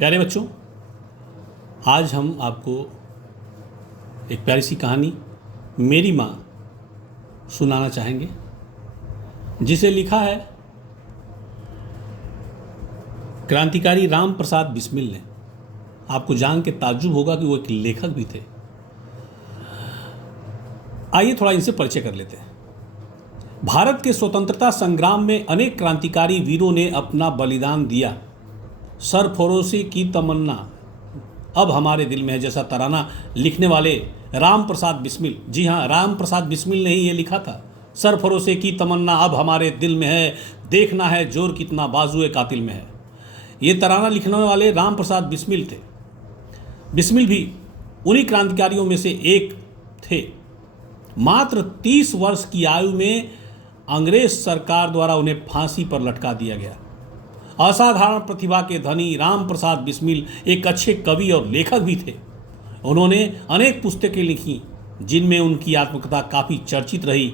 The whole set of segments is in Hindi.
प्यारे बच्चों, आज हम आपको एक प्यारी सी कहानी मेरी माँ सुनाना चाहेंगे, जिसे लिखा है क्रांतिकारी राम प्रसाद बिस्मिल ने। आपको जान के ताज्जुब होगा कि वो एक लेखक भी थे। आइए थोड़ा इनसे परिचय कर लेते हैं। भारत के स्वतंत्रता संग्राम में अनेक क्रांतिकारी वीरों ने अपना बलिदान दिया। सरफरोशी की तमन्ना अब हमारे दिल में है, जैसा तराना लिखने वाले राम प्रसाद बिस्मिल, जी हाँ, राम प्रसाद बिस्मिल ने ही ये लिखा था। सरफरोशी की तमन्ना अब हमारे दिल में है, देखना है जोर कितना बाजुए कातिल में है। ये तराना लिखने वाले राम प्रसाद बिस्मिल थे। बिस्मिल भी उन्हीं क्रांतिकारियों में से एक थे। मात्र 30 वर्ष की आयु में अंग्रेज सरकार द्वारा उन्हें फांसी पर लटका दिया गया। असाधारण प्रतिभा के धनी राम प्रसाद बिस्मिल एक अच्छे कवि और लेखक भी थे। उन्होंने अनेक पुस्तकें लिखी, जिनमें उनकी आत्मकथा काफ़ी चर्चित रही।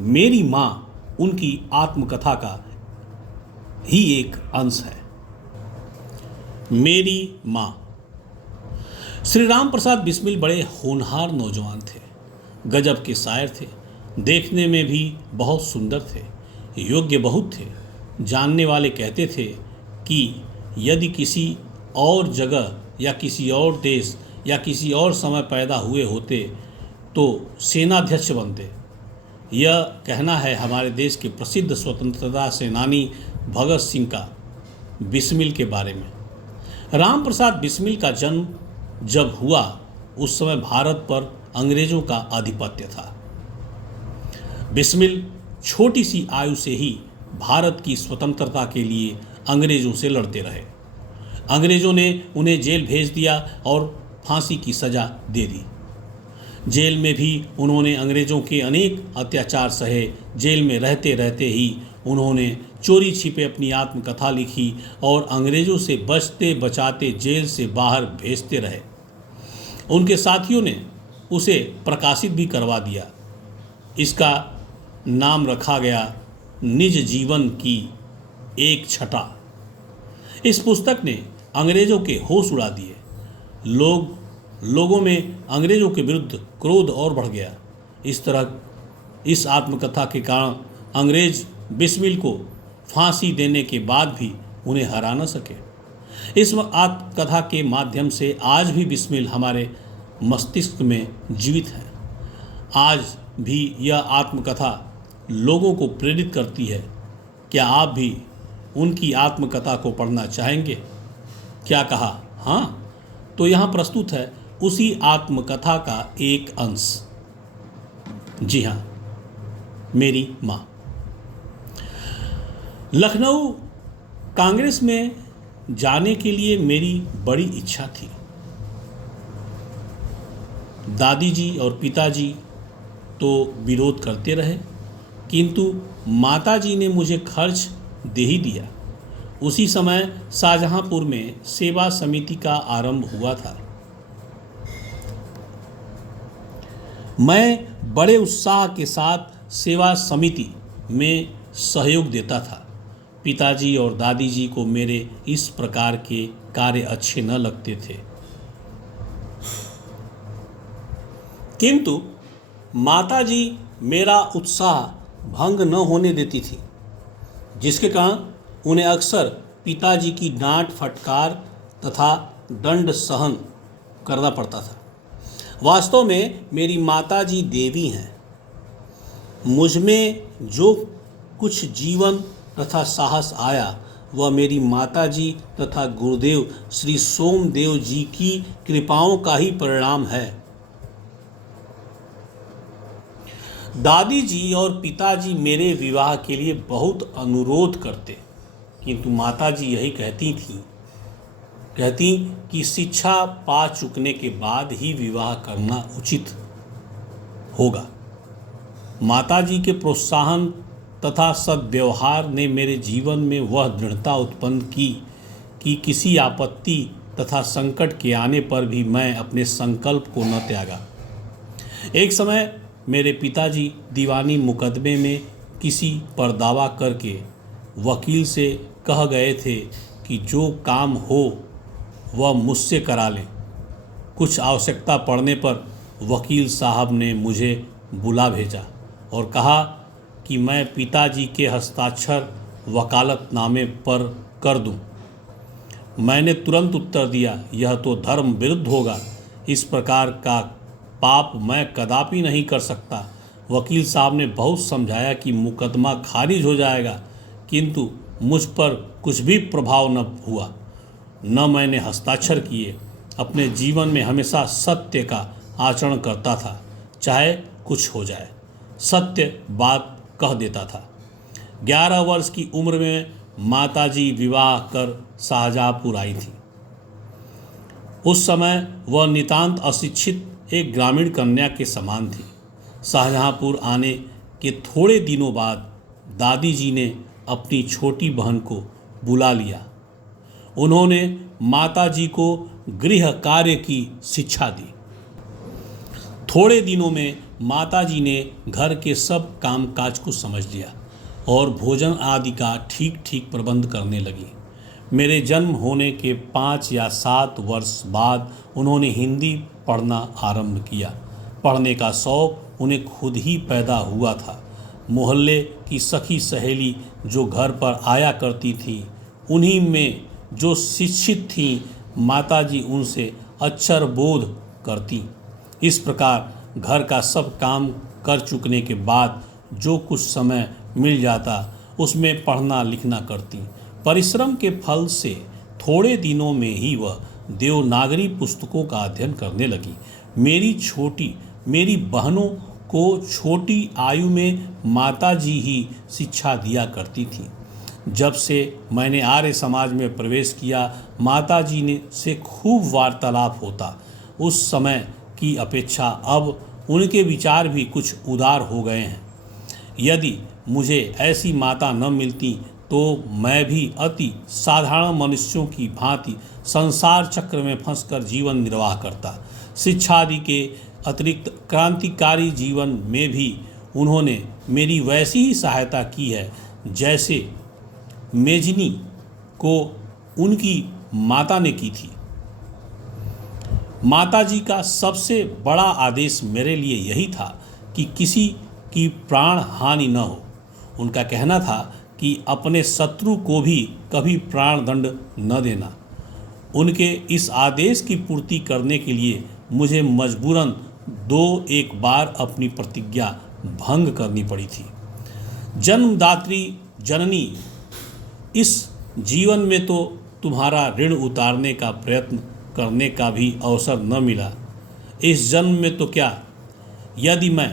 मेरी माँ उनकी आत्मकथा का ही एक अंश है। मेरी माँ। श्री राम प्रसाद बिस्मिल बड़े होनहार नौजवान थे, गजब के शायर थे, देखने में भी बहुत सुंदर थे, योग्य बहुत थे। जानने वाले कहते थे कि यदि किसी और जगह या किसी और देश या किसी और समय पैदा हुए होते तो सेनाध्यक्ष बनते। यह कहना है हमारे देश के प्रसिद्ध स्वतंत्रता सेनानी भगत सिंह का बिस्मिल के बारे में। राम प्रसाद बिस्मिल का जन्म जब हुआ, उस समय भारत पर अंग्रेजों का आधिपत्य था। बिस्मिल छोटी सी आयु से ही भारत की स्वतंत्रता के लिए अंग्रेजों से लड़ते रहे। अंग्रेजों ने उन्हें जेल भेज दिया और फांसी की सज़ा दे दी। जेल में भी उन्होंने अंग्रेजों के अनेक अत्याचार सहे। जेल में रहते रहते ही उन्होंने चोरी छिपे अपनी आत्मकथा लिखी और अंग्रेजों से बचते बचाते जेल से बाहर भेजते रहे। उनके साथियों ने उसे प्रकाशित भी करवा दिया। इसका नाम रखा गया निज जीवन की एक छटा। इस पुस्तक ने अंग्रेजों के होश उड़ा दिए। लोगों में अंग्रेजों के विरुद्ध क्रोध और बढ़ गया। इस तरह इस आत्मकथा के कारण अंग्रेज बिस्मिल को फांसी देने के बाद भी उन्हें हरा न सके। इस आत्मकथा के माध्यम से आज भी बिस्मिल हमारे मस्तिष्क में जीवित है। आज भी यह आत्मकथा लोगों को प्रेरित करती है। क्या आप भी उनकी आत्मकथा को पढ़ना चाहेंगे? क्या कहा? हाँ, तो यहाँ प्रस्तुत है उसी आत्मकथा का एक अंश। जी हाँ, मेरी माँ। लखनऊ कांग्रेस में जाने के लिए मेरी बड़ी इच्छा थी। दादी जी और पिताजी तो विरोध करते रहे, किंतु माताजी ने मुझे खर्च दे ही दिया। उसी समय शाहजहांपुर में सेवा समिति का आरंभ हुआ था। मैं बड़े उत्साह के साथ सेवा समिति में सहयोग देता था। पिताजी और दादी जी को मेरे इस प्रकार के कार्य अच्छे न लगते थे, किंतु माताजी मेरा उत्साह भंग न होने देती थी, जिसके कारण उन्हें अक्सर पिताजी की डांट फटकार तथा दंड सहन करना पड़ता था। वास्तव में मेरी माताजी देवी हैं। मुझ में जो कुछ जीवन तथा साहस आया, वह मेरी माताजी तथा गुरुदेव श्री सोमदेव जी की कृपाओं का ही परिणाम है। दादी जी और पिताजी मेरे विवाह के लिए बहुत अनुरोध करते, किंतु माताजी यही कहती कि शिक्षा पा चुकने के बाद ही विवाह करना उचित होगा। माताजी के प्रोत्साहन तथा सद्व्यवहार ने मेरे जीवन में वह दृढ़ता उत्पन्न की कि किसी आपत्ति तथा संकट के आने पर भी मैं अपने संकल्प को न त्यागा। एक समय मेरे पिताजी दीवानी मुकदमे में किसी पर दावा करके वकील से कह गए थे कि जो काम हो वह मुझसे करा लें। कुछ आवश्यकता पड़ने पर वकील साहब ने मुझे बुला भेजा और कहा कि मैं पिताजी के हस्ताक्षर वकालतनामे पर कर दूं। मैंने तुरंत उत्तर दिया, यह तो धर्म विरुद्ध होगा, इस प्रकार का पाप मैं कदापि नहीं कर सकता। वकील साहब ने बहुत समझाया कि मुकदमा खारिज हो जाएगा, किंतु मुझ पर कुछ भी प्रभाव न हुआ। न मैंने हस्ताक्षर किए। अपने जीवन में हमेशा सत्य का आचरण करता था, चाहे कुछ हो जाए। सत्य बात कह देता था। 11 वर्ष की उम्र में माताजी विवाह कर शाहजहाँपुर आई थी। उस समय वह नितांत अशिक्षित एक ग्रामीण कन्या के समान थी। शाहजहाँपुर आने के थोड़े दिनों बाद दादी जी ने अपनी छोटी बहन को बुला लिया। उन्होंने माताजी को गृह कार्य की शिक्षा दी। थोड़े दिनों में माताजी ने घर के सब कामकाज को समझ लिया और भोजन आदि का ठीक ठीक प्रबंध करने लगी। मेरे जन्म होने के 5 या 7 वर्ष बाद उन्होंने हिंदी पढ़ना आरंभ किया। पढ़ने का शौक़ उन्हें खुद ही पैदा हुआ था। मोहल्ले की सखी सहेली जो घर पर आया करती थी, उन्हीं में जो शिक्षित थीं, माताजी उनसे अक्षर बोध करती। इस प्रकार घर का सब काम कर चुकने के बाद जो कुछ समय मिल जाता, उसमें पढ़ना लिखना करती। परिश्रम के फल से थोड़े दिनों में ही वह देवनागरी पुस्तकों का अध्ययन करने लगी। मेरी बहनों को छोटी आयु में माताजी ही शिक्षा दिया करती थी। जब से मैंने आर्य समाज में प्रवेश किया, माताजी ने से खूब वार्तालाप होता। उस समय की अपेक्षा अब उनके विचार भी कुछ उदार हो गए हैं। यदि मुझे ऐसी माता न मिलती तो मैं भी अति साधारण मनुष्यों की भांति संसार चक्र में फंसकर जीवन निर्वाह करता। शिक्षा आदि के अतिरिक्त क्रांतिकारी जीवन में भी उन्होंने मेरी वैसी ही सहायता की है जैसे मेजनी को उनकी माता ने की थी। माताजी का सबसे बड़ा आदेश मेरे लिए यही था कि किसी की प्राण हानि न हो। उनका कहना था कि अपने शत्रु को भी कभी प्राण दंड न देना। उनके इस आदेश की पूर्ति करने के लिए मुझे मजबूरन 2-1 बार अपनी प्रतिज्ञा भंग करनी पड़ी थी। जन्मदात्री जननी, इस जीवन में तो तुम्हारा ऋण उतारने का प्रयत्न करने का भी अवसर न मिला। इस जन्म में तो क्या, यदि मैं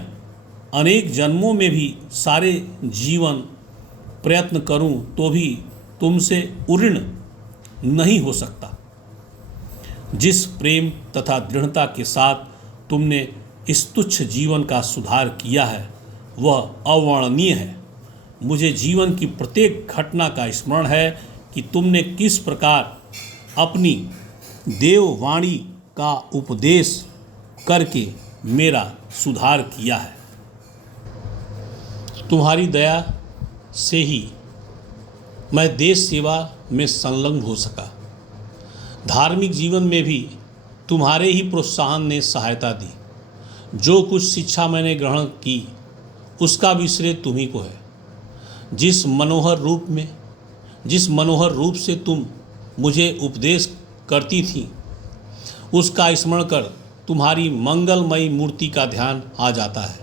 अनेक जन्मों में भी सारे जीवन प्रयत्न करूं तो भी तुमसे उऋण नहीं हो सकता। जिस प्रेम तथा दृढ़ता के साथ तुमने इस तुच्छ जीवन का सुधार किया है वह अवर्णनीय है। मुझे जीवन की प्रत्येक घटना का स्मरण है कि तुमने किस प्रकार अपनी देववाणी का उपदेश करके मेरा सुधार किया है। तुम्हारी दया से ही मैं देश सेवा में संलग्न हो सका। धार्मिक जीवन में भी तुम्हारे ही प्रोत्साहन ने सहायता दी। जो कुछ शिक्षा मैंने ग्रहण की उसका भी श्रेय तुम्ही को है। जिस मनोहर रूप से तुम मुझे उपदेश करती थी उसका स्मरण कर तुम्हारी मंगलमयी मूर्ति का ध्यान आ जाता है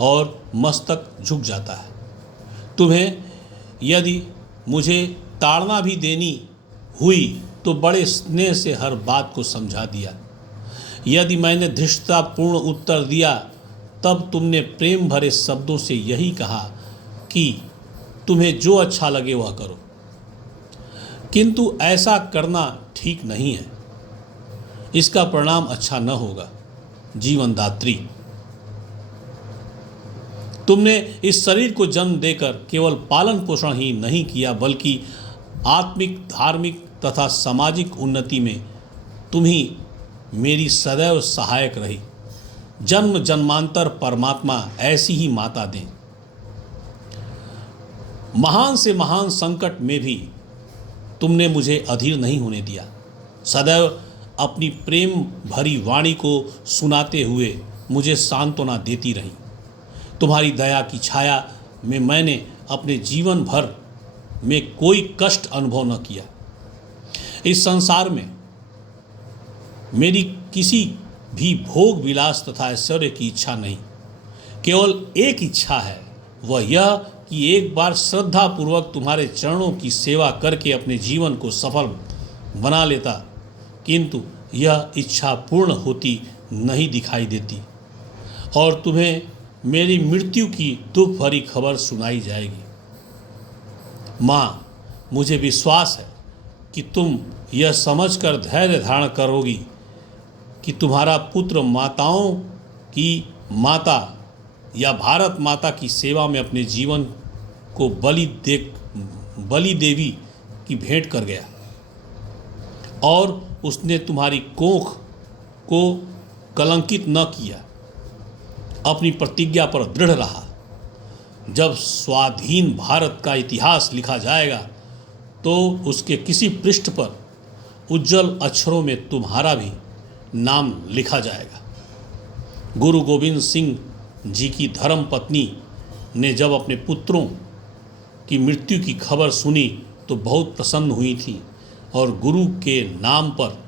और मस्तक झुक जाता है। तुम्हें यदि मुझे ताड़ना भी देनी हुई तो बड़े स्नेह से हर बात को समझा दिया। यदि मैंने धृष्टतापूर्ण उत्तर दिया तब तुमने प्रेम भरे शब्दों से यही कहा कि तुम्हें जो अच्छा लगे वह करो, किंतु ऐसा करना ठीक नहीं है, इसका परिणाम अच्छा न होगा। जीवनदात्री, तुमने इस शरीर को जन्म देकर केवल पालन पोषण ही नहीं किया बल्कि आत्मिक, धार्मिक तथा सामाजिक उन्नति में तुम ही मेरी सदैव सहायक रही। जन्म जन्मांतर परमात्मा ऐसी ही माता दें। महान से महान संकट में भी तुमने मुझे अधीर नहीं होने दिया। सदैव अपनी प्रेम भरी वाणी को सुनाते हुए मुझे सांत्वना देती रहीं। तुम्हारी दया की छाया में मैंने अपने जीवन भर में कोई कष्ट अनुभव न किया। इस संसार में मेरी किसी भी भोग विलास तथा ऐश्वर्य की इच्छा नहीं, केवल एक इच्छा है, वह यह कि एक बार श्रद्धापूर्वक तुम्हारे चरणों की सेवा करके अपने जीवन को सफल बना लेता, किंतु यह इच्छा पूर्ण होती नहीं दिखाई देती और तुम्हें मेरी मृत्यु की दुख भरी खबर सुनाई जाएगी। माँ, मुझे विश्वास है कि तुम यह समझकर धैर्य धारण करोगी कि तुम्हारा पुत्र माताओं की माता या भारत माता की सेवा में अपने जीवन को बलि देवी की भेंट कर गया और उसने तुम्हारी कोख को कलंकित न किया। अपनी प्रतिज्ञा पर दृढ़ रहा। जब स्वाधीन भारत का इतिहास लिखा जाएगा तो उसके किसी पृष्ठ पर उज्जवल अक्षरों में तुम्हारा भी नाम लिखा जाएगा। गुरु गोविंद सिंह जी की धर्म पत्नी ने जब अपने पुत्रों की मृत्यु की खबर सुनी तो बहुत प्रसन्न हुई थी और गुरु के नाम पर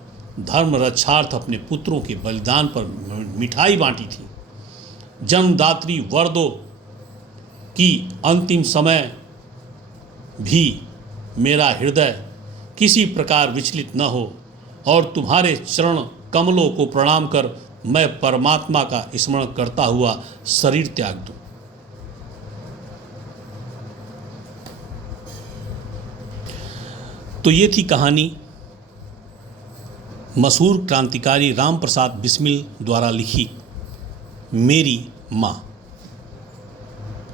धर्म रक्षार्थ अपने पुत्रों के बलिदान पर मिठाई बांटी थी। जन्मदात्री वर दो कि अंतिम समय भी मेरा हृदय किसी प्रकार विचलित न हो और तुम्हारे चरण कमलों को प्रणाम कर मैं परमात्मा का स्मरण करता हुआ शरीर त्याग दूं। तो ये थी कहानी मशहूर क्रांतिकारी राम प्रसाद बिस्मिल द्वारा लिखी मेरी माँ।